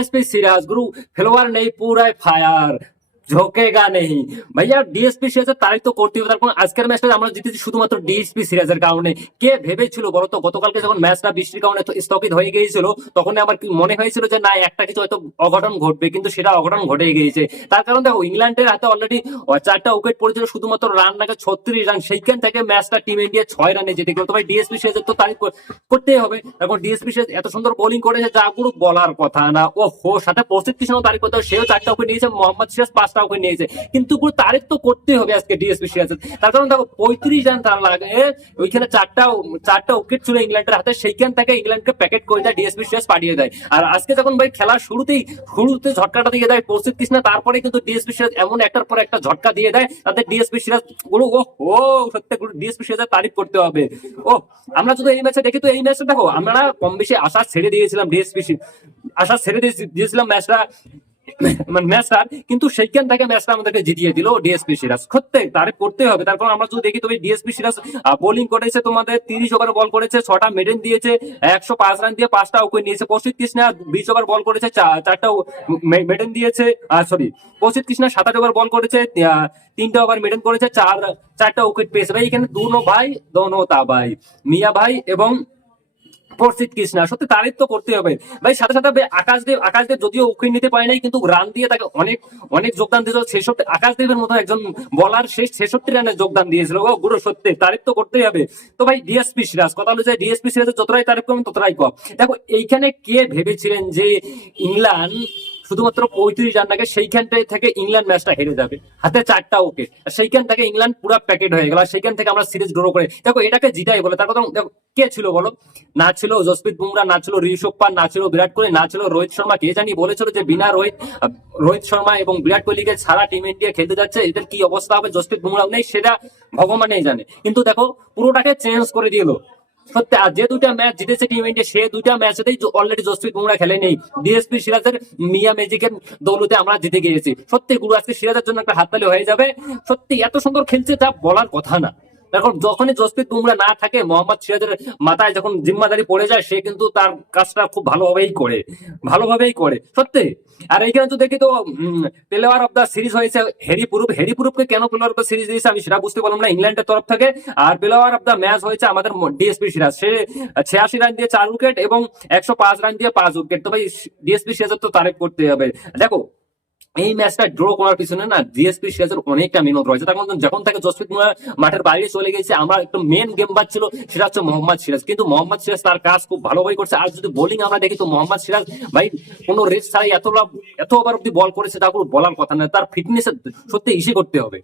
DSP Siraj गुरु फिलवार नहीं पूरा fire ঝোঁকেগা নেই ভাইয়া। ডিএসপি সিরাজের তারিখ তো করতে হবে, তারপর আজকের ম্যাচটা আমরা জিতেছি শুধুমাত্র ডিএসপি সিরাজের কারণে। কে ভেবেছিল বলতো গতকালকে যখন ম্যাচটা বৃষ্টির কারণে স্থগিত হয়ে গিয়েছিল, তখন আমার কি মনে হয়েছিল যে না একটা কিছু হয়তো অঘটন ঘটবে, কিন্তু সেটা অঘটন ঘটে গিয়েছে। তার কারণ দেখো ইংল্যান্ডের হাতে অলরেডি 4টা উইকেট পড়েছিল, শুধুমাত্র রান লাগে 36 রান, সেইখান থেকে ম্যাচটা টিম ইন্ডিয়া 6 রানে জিতে গেল। তো ভাই ডিএসপি সিরাজের তো তারিখ করতেই হবে। এখন ডিএসপি সিরাজ এত সুন্দর বোলিং করেছে যা পুরো বলার কথা না। ও হো, সাথে প্রসিদ্ধ কৃষ্ণ তারিখ করতে হবে, সেও 4টা উইকেট নিয়েছে, মোহাম্মদ সিরাজ 5টা উইকেট নিয়েছে, কিন্তু পুরো তারিখ তো করতে হবে আজকে ডিএসপি সিরাজের। তার কারণ দেখো 35 রান তার লাগে, ওইখানে চারটা উইকেট ছিল ইংল্যান্ডের হাতে, সেইখান থেকে ইংল্যান্ডকে প্যাকেট করে দেয়, ডিএসপি সিরাজ পাঠিয়ে দেয়। আর আজকে যখন ভাই খেলার শুরুতে ঝটকাটা দিয়ে দেয় প্রসিদ্ধ কৃষ্ণ, তারপরে কিন্তু ডিএসপি সিরাজ এমন একটার পর একটা ঝটকা দিয়ে দেয়, তাদের ডিএসপি সিরাজ গুলো ও সত্যি ডিএসপি সিরাজের তারিফ করতে হবে। ও আমরা যদি এই ম্যাচে দেখি, তো এই ম্যাচটা দেখো আমরা কম বেশি আশা ছেড়ে দিয়েছিলাম, আশা ছেড়ে দিয়েছিলাম ম্যাচটা, কিন্তু সেইখান থেকে ম্যাচটা আমাদেরকে জিতিয়ে দিল ডিএসপি সিরাজ। সত্যি তারিফ করতে হবে। তারপর আমরা যদি দেখি, তবে ডিএসপি সিরাজ বোলিং করেছে তোমাদের 30 ওভার বল করেছে, 6টা মেডেন দিয়েছে, 105 রান দিয়ে 5টা উইকেট নিয়েছে। প্রসিদ্ধ কৃষ্ণা 20 ওভার বল করেছে, 4টা মেডেন দিয়েছে, প্রসিদ্ধ কৃষ্ণা 27 ওভার বল করেছে, 3টা ওভার মেডেন করেছে, 4টা উইকেট পেয়েছে। ভাই এখানে দোনো তা ভাই মিয়া ভাই এবং প্রসিদ্ধ কৃষ্ণা, সত্যি তারিফ তো করতে হবে ভাই। সাথে সাথে আকাশদেব যদিও উইকেট নিতে পারে নাই, কিন্তু রান দিয়ে তাকে অনেক অনেক যোগদান দিয়েছিল। 66 আকাশদেবের মতো একজন বলার শেষ 66 রানে যোগদান দিয়েছিল। ও গুরু, সত্যি তারিফ তো করতেই হবে। তো ভাই ডিএসপি সিরাজ, কথা হলো যে ডিএসপি সিরাজের যতটাই তারিফ করবেন ততটাই কম। দেখো এইখানে কে ভেবেছিলেন যে ইংল্যান্ড শুধুমাত্র 35 রান লাগে, সেইখান থেকে ইংল্যান্ড ম্যাচটা হেরে যাবে, হাতে 4টা উইকেট, সেইখান থেকে ইংল্যান্ড পুরো প্যাকেট হয়ে গেল, সেইখান থেকে আমরা সিরিজ ড্র করে দেখো এটাকে জিতাই বলে। তার কথা দেখো কে ছিল বলো, না ছিল জসপ্রীত বুমরা, না ছিল ঋষভ পান্ট, না ছিল বিরাট কোহলি, না ছিল রোহিত শর্মা। কে জানি বলেছিল যে বিনা রোহিত শর্মা এবং বিরাট কোহলিকে ছাড়া টিম ইন্ডিয়া খেলতে যাচ্ছে, এদের কি অবস্থা হবে। জসপ্রীত বুমরাও নেই, সেটা ভগবানই জানে। কিন্তু দেখো পুরোটাকে চেঞ্জ করে দিল। সত্যি আর যে 2টা ম্যাচ জিতেছে টিম ইন্ডিয়া, সে 2টা ম্যাচেতেই অলরেডি জসপ্রীত বুমরা খেলে নেই। ডিএসপি সিরাজের মিয়া ম্যাজিকের দৌলতে আমরা জিতে গিয়েছি। সত্যি গুরু, আজকে সিরাজের জন্য একটা হাততালি হয়ে যাবে। সত্যি এত সুন্দর খেলছে যা বলার কথা না। এখন যখনই জসপ্রীত বুমরা না থাকে, মোহাম্মদ সিরাজের মাথায় যখন জিম্মাদারি পড়ে যায়, সে কিন্তু তার কাজটা খুব ভালোভাবেই করে সত্যি। আর এইখানে তো দেখি তো প্লেয়ার অফ দ্য সিরিজ হয়েছে হেরিপুরুপকে কেন প্লেয়ার অফ দ্য সিরিজ দিয়েছে আমি সেটা বুঝতে পারলাম না ইংল্যান্ডের তরফ থেকে। আর প্লেয়ার অফ দ্য ম্যাচ হয়েছে আমাদের ডিএসপি সিরাজ, সে 86 রান দিয়ে 4 উইকেট এবং 105 রান দিয়ে 5 উইকেট। তো ভাই ডিএসপি সিরাজের তো তারিফ করতে হবে। দেখো এই ম্যাচটা ড্র করার পিছনে না ডিএসপি সিরাজের অনেকটা মেহনত রয়েছে। তার মধ্যে যখন তাকে জসপ্রীত বুমরা মাঠের বাইরে চলে গেছে, আমরা একটা মেন গেম বাজছিল, সেটা হচ্ছে মোহাম্মদ সিরাজ। কিন্তু মোহাম্মদ সিরাজ তার কাজ খুব ভালোভাবে করছে। আর যদি বোলিং আমরা দেখি, তো মোহাম্মদ সিরাজ ভাই কোনো রেস্ট ছাড়াই এত ওভার অব্দি বল করেছে, তা কোনো বলার কথা না। তার ফিটনেস সত্যি ইসে করতে হবে।